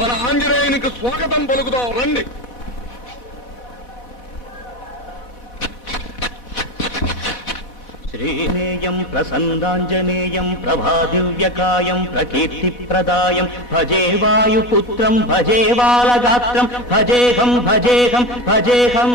మన ఆంజనేయునికి స్వాగతం పలుకుదాం రండి. శ్రీనేయం ప్రసన్నాంజనేయం ప్రభాదివ్యకాయం ప్రకీర్తిప్రదాయం భజే వాయుపుత్రం భజే బాలగాత్రం భజేహం భజేహం భజేహం.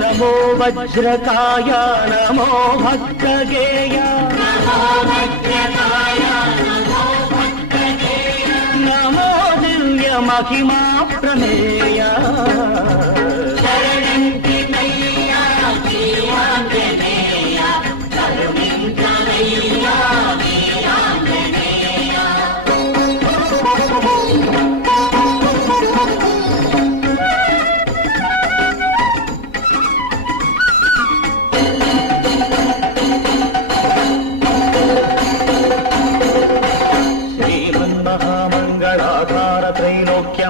నమో వజ్రకాయ నమో భక్తగేయ నమో దివ్య మహిమా ప్రమేయ.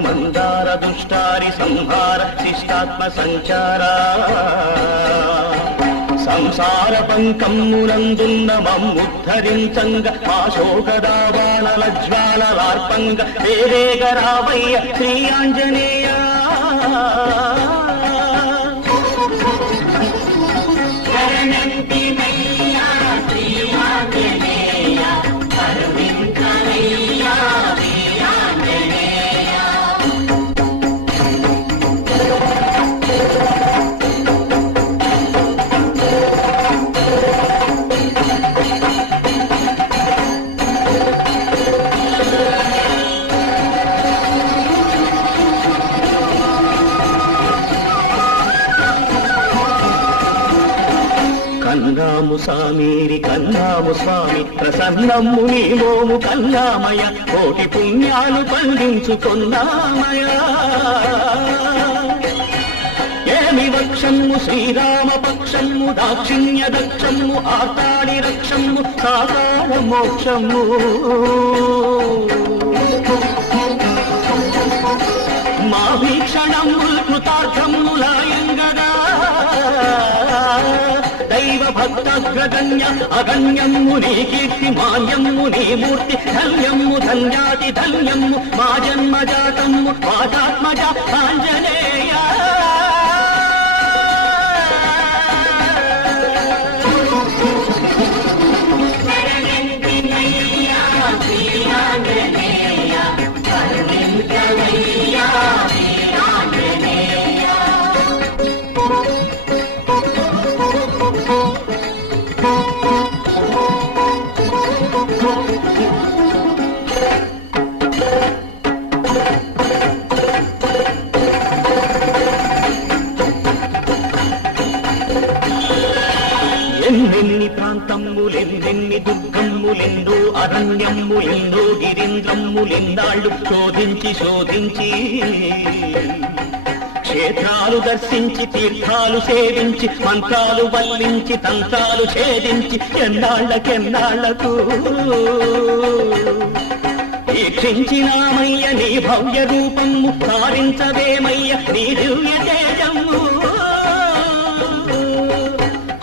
మందార దుష్టారి సంహార శిష్టాత్మ సంచార సంసార పంకమ్మునందున్న మమ్ముద్ధరించంగ ఆశోకదావాణల జ్వాలలార్పంగ వేరేగరావయ్య శ్రీ ఆంజనేయ. కన్నాము సామీరి కన్నాము స్వామి ప్రసన్నమ్ము నీ మోము కన్నామయ కోటి పుణ్యాలు పండించుకున్నామయ. ఏమి వక్షమ్ము శ్రీరామ పక్షమ్ము దాక్షిణ్య దక్షమ్ము ఆతాడి రక్షమ్ము సాకార మోక్షమ్ము. మా వీక్షణమ్ము కృతార్థమ్ము లాయంగదా దైవ భక్తగ్రగణ్య అగణ్యమ్ము నీ కీర్తి మాన్యమ్ము నీ మూర్తి ధన్యమ్ము ధన్యాతి ధన్యమ్ము మా జన్మజాతమ్ము పాదాత్మజ ఆంజనేయ. ఎన్నెన్ని ప్రాంతమ్ములెన్నెన్ని దుర్గమ్ములెన్నో అరణ్యమ్ములెన్నో గిరీంద్రమ్ములెన్నాళ్ళు శోధించి శోధించి క్షేత్రాలు దర్శించి తీర్థాలు సేవించి మంత్రాలు వల్లించి తంత్రాలు ఛేదించి ఎన్నాళ్లకెన్నాళ్లకు వీక్షించినామయ్య నీ భవ్య రూపము సారించవేమయ్య నీ దివ్య తేజము.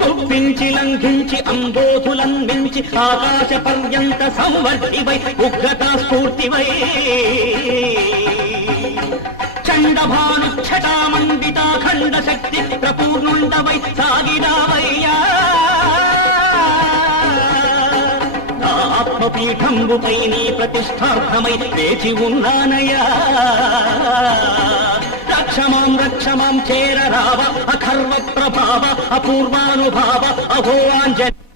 కుప్పించి లంఘించి అంబోధులంఘించి ఆకాశ పర్యంత సంవర్ధివై ఉగ్రతా స్ఫూర్తివై చండభానుచ్చటామండితాఖండ శక్తి ప్రపూర్ణుండవై సాగిదావయ్యా. ఆత్మపీఠంబుపై నీ ప్రతిష్టార్థమై వేచి ఉన్నానయ్యా. రక్షమాం రక్షమాం చేరరావ అఖర్వ ప్రభావ అపూర్వానుభావ అహో ఆంజనేయ.